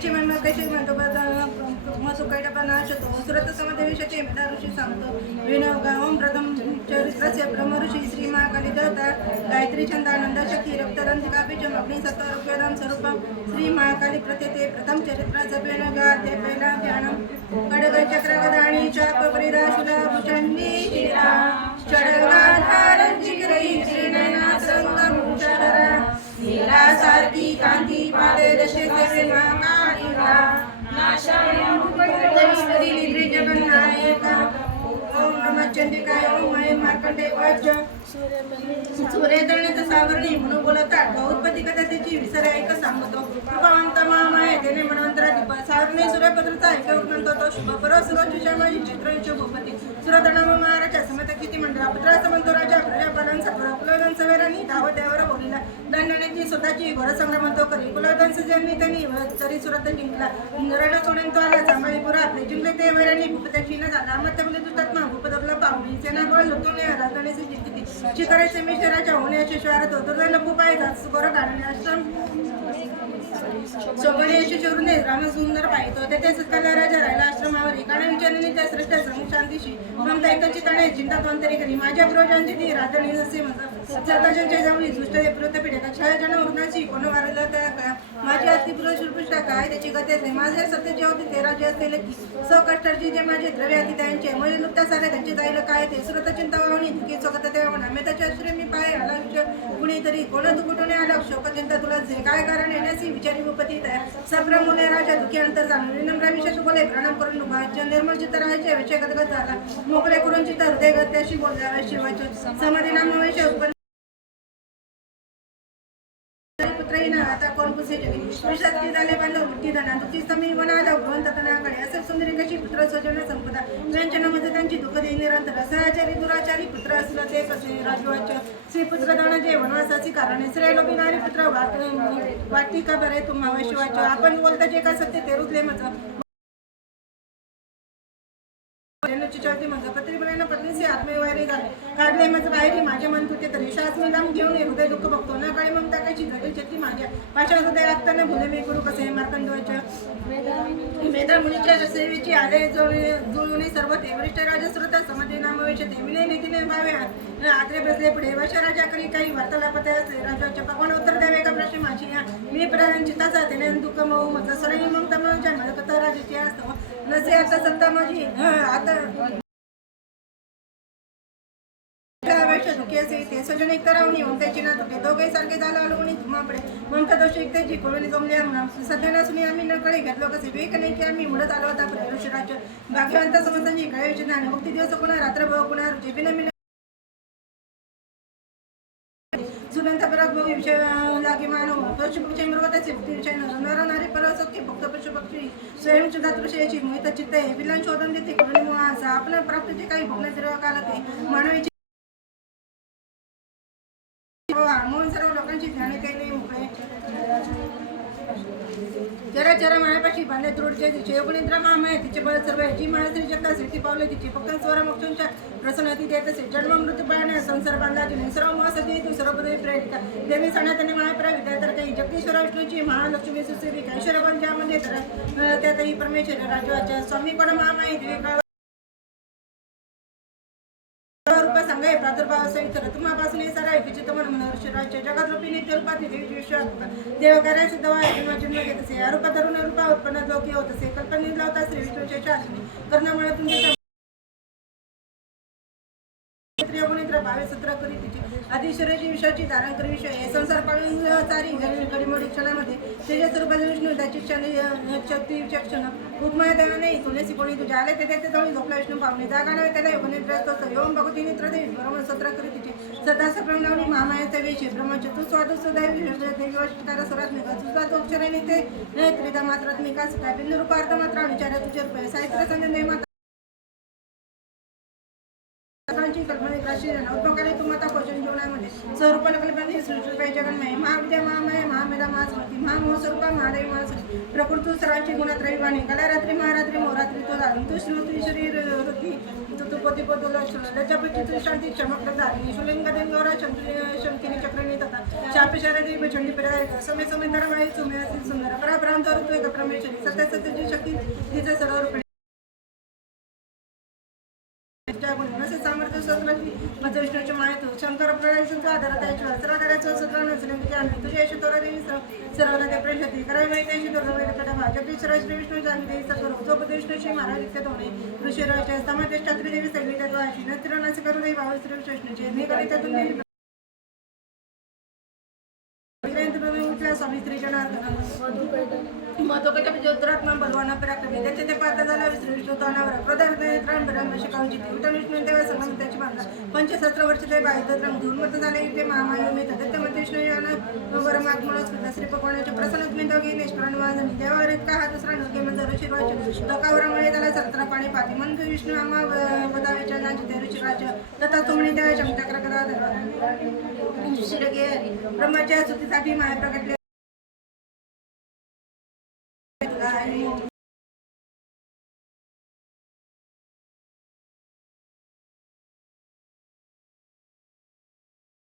तिची महिमा कशी म्हणतो मसू कैटपणा शतो सुरत समदेविषचे मेधा ऋषी सांगतो. विनव गावम प्रथम चरित्रस्य ब्रह्म ऋषी श्री महाकाली देवता गायत्री छंदानंद शक्ती रक्तरंधिका बीजम अग्नि सत्वरूपवेदम स्वरूपम श्री महाकाली प्रत्यते प्रथम चरित्र जपेन गाते पहिला ध्यानम नाशायम निद्रे ओम नमः चंडिकाय ओम मार्कंडे सावरणी म्हणून बोलतात. उत्पत्ती कथा त्याची विसर ऐक सांगतो. कृपावंत मामाय त्याने म्हणवंतरा दीपा सावरणी सूर्यपत्राचा ऐकवत म्हणतो तो शुभ परवा सुरोजुषा माझी चित्र भूपती सुरतणा महाराजा समत किती मंडळा पुत्राचा म्हणतो राजा प्रजापालन सत्वर कुलधन सवेरांनी धावत देवावर बोलिला. दंडण्याची स्वतःची घोडसंग्राम तो करी. कुलधन सजनी त्यांनी तरी सुरत जिंकला. इंद्राला सोडून तो आला. जांभळीपुरा आपले जिंकले ते वैराणी भूपत्या क्षीण झाला. मग त्या दुष्टात्मा भूपदरला पाहुणी सेना बळ लुटून राजधानीची जिंकली शिकाराचे मी राजा होण्याचे शहरात होतो तर लपू पाहिजे गोर कारण आश्रम सोबणे यश चोरणे राम सुंदर पाहितो. तेथे सत्काला राजा राहिला. आश्रमावर एकाने विचारणे त्या श्रेष्ठ शांतीशी ममता एकची तणे चिंता तंतरी करी? माझ्या पूर्वजांची ती राजधानी नसे. सताजांच्या जवळी दुष्ट वृत्तपीठ पिढे छाया जन उरणाची कोण वारला त्या काळा माझी अति पुरुष काय त्याची गती असते? माझे सत्य जे होते ते राज्य असलेले की स जे माझे द्रव्य अति त्यांचे मय लुप्ता सारे त्यांचे जायला काय ते सुरत चिंता वावणी की स्वतः तेव्हा म्हणा मी मी पाय आला कुणीतरी कोणा तू कुठून आला शोक तुला जे काय कारण येण्याची विचारी उपती सप्र मुले राजा दुखी जाणून विनम्र विशेष बोले प्रणाम करून नुभाच्या निर्मल चित्त राहायचे विषय गदगद झाला मोकळे करून चित्त हृदय गत्याशी बोलल्या शिवाचे समाधी नाम उत्पन्न पुत्रहीना आता कोण पुसे जगी विषात की झाले बांधव मुठी धना तुझी समी वनाला भगवंत तनाकडे असे सुंदरी कशी पुत्र स्वजन संपदा. व्यंजनामध्ये त्यांची दुःख देई निरंतर. सहचारी दुराचारी पुत्र असलं ते कसे? राजवाच्य श्री पुत्र दाना जे वनवासाची कारणे. श्रेय लोभिनारी पुत्र वाट वाटी का बरे तुम्हा शिवाच आपण बोलता जे का सत्य ते रुजले जन्मची चौथी माझं पत्री बोलायला पत्नीचे आत्मविवारी झाले. काढले माझं बाहेरी माझे मन तुटे तर शास दाम घेऊन ये हृदय दुःख बघतो. ना काळी ममता कायची झगडी चक्की माझ्या. पाशा हृदय लागताना भुले मी गुरु कसे मार्कंडोच्या मेधा मुनीच्या सेवेची आले जुळून सर्व ते वरिष्ठ राजा श्रोता समधी नामवेश ते विनय नीतीने भावे आत्रे बसले पुढे. वशा राजा करी काही वार्तालापत असले. राजाच्या भगवान उत्तर द्यावे का प्रश्न माझी मी प्रधान चिताचा त्याने दुःख मऊ माझं सरळी ममता माझ्या मला कथा राजाची असतो नसे आता सत्ता माझी. आता ते सजन एक रावणी ममतेची ना तुटे दोघे सारखे झालं आलो आणि तुम्हाकडे ममता दोष एक त्याची कोणी जमले सध्या नसून आम्ही नकडे घेतलो कसे वेग नाही की आम्ही मुडत आलो होता राज्य भाग्यवंत समजांची काय योजना आणि मुक्ती दिवस पुन्हा रात्र पुन्हा जेबीने मी सुनंत पराग भाऊ विषय लागे मानव पशु पक्षी मृगताचे विषय नर नारी परसक्ती फक्त मोहित चित्त आहे. शोधन देते कुणी आपण प्राप्तीचे काही भोगणे दीर्घ मानवीची म्हणून सर्व लोकांची ध्याने केली मोकळे जरा जरा मायापाशी बांधले तुरडचे तिचे माम आहे. तिचे बळ सर्व जी माया जगता सिटी पावले तिचे. फक्त स्वर मोक्षांच्या प्रसन्नती देत असे. जन्म मृत्यू पाळणे संसार बांधला. तिने सर्व महासती तू सर्व पदवी देवी सणा त्यांनी मायापरा विद्या तर काही जगदीश्वर विष्णूची महालक्ष्मी सुसेवी कैश्वर पण ज्यामध्ये तर त्यातही परमेश्वर राजवाच्या स्वामी पण माम आहे मनुष्य राज्य जगात रूपी नित्य रूपात देवी विश्वास देव कार्याचे दवा जन्म जन्म घेत असे. या रूपात तरुण रूपा उत्पन्न लोकी होत असे. कल्पनेला होता श्री विष्णूच्या शासनी कर्णामुळे तुमच्या भावे सत्र करी तिची. आदिश्वराची विषयाची धारण विषय हे संसार पाळून चारी घडीमोडी क्षणामध्ये त्याच्या स्वरूपात विष्णू त्याची शक्ती क्षण. उपमाय देवा नाही तुलसी कोणी तुझ्या आले ते त्याचे जाऊन झोपला विष्णू पाहुणे. जागा नव्हे त्याला योगनिद्र असतो योम भगवती निद्र देवी ब्रह्म सत्र करी तिची. सदा सप्रम लावणी महामायाचा वेशी. ब्रह्मचतु स्वादु सुदैव देवी वशिकारा स्वरात निघा सुद्धा तो अक्षर ते त्रिदा मात्रात निकास. काय बिंदू रूपार्थ मात्र विचार तुझे रुपये साहित्य संजय माता अशी सर्वांची कल्पना राशी उत्पकाने तुम्हाला पोषण जीवनामध्ये स्वरूपलकल्पने सृष्टीपाई जगन्मय महाविद्या महामय महामेधा महास्मृती महामोहस्वरूपा महादेवी महासृष्टी. प्रकृती सर्वांची गुणात गुणात्रयी वाणी कलारात्री महारात्री मोरात्री तो दारी तू श्रुती श्री रती तू तू पती पदो लक्ष्मण तू शांती चमक दारिणी शुलिंग गौरा शंकिनी चक्रिणी तथा शापी शरदी प्रचंडी प्रदायक समय समय आहे. सुमे सुंदर. पराभ्रांत ऋतू एक परमेश्वरी सत्य सत्यची शक्ती तिचे सर्व रूपे सामर्थ्य स्वतंत्री मज विष्णूच्या माहिती शंकर प्रणालीचं आधार त्याच्या सर्वाधाराचं सत्र नसले ज्ञान तुझ्या यश तोरा देवी सर्वाला ते प्रशती करावी माहिती यश तोरा वेळ कडा जगदी श्री श्री विष्णू जाणी देवी सत्र उपदेश विष्णूची महाराज इतके दोन्ही. ऋषीराज समाज छत्री देवी सगळी तत्वाची नत्र नसे करू देवी भाव श्री कृष्णाचे. निगडितातून देवी उठल्या स्वामी स्त्री जनार्दन मधोकच्या ज्योतिरात्मा बलवाना ते पात्र झाला विष्णू विष्णू तोनावर प्रधान त्राण ब्रह्म शिकावची बांधा वर्ष ते बाहेर रंग झाले ते महामायू मिळतात. दत्त मत विष्णू यान वरमात्मळ स्मिता श्री पकवण्याचे प्रसन्न स्मितोगी निष्करण देवावर इतका हा दुसरा नरके म्हणजे ऋषीराज त्याला सत्र पाणी पाती मंद विष्णू आम्हा वदावेच्या नाची ते ऋषीराज दत्ता तुमणी त्या चमचक्र कदा शिरगे ब्रह्माच्या सुतीसाठी माया प्रकटले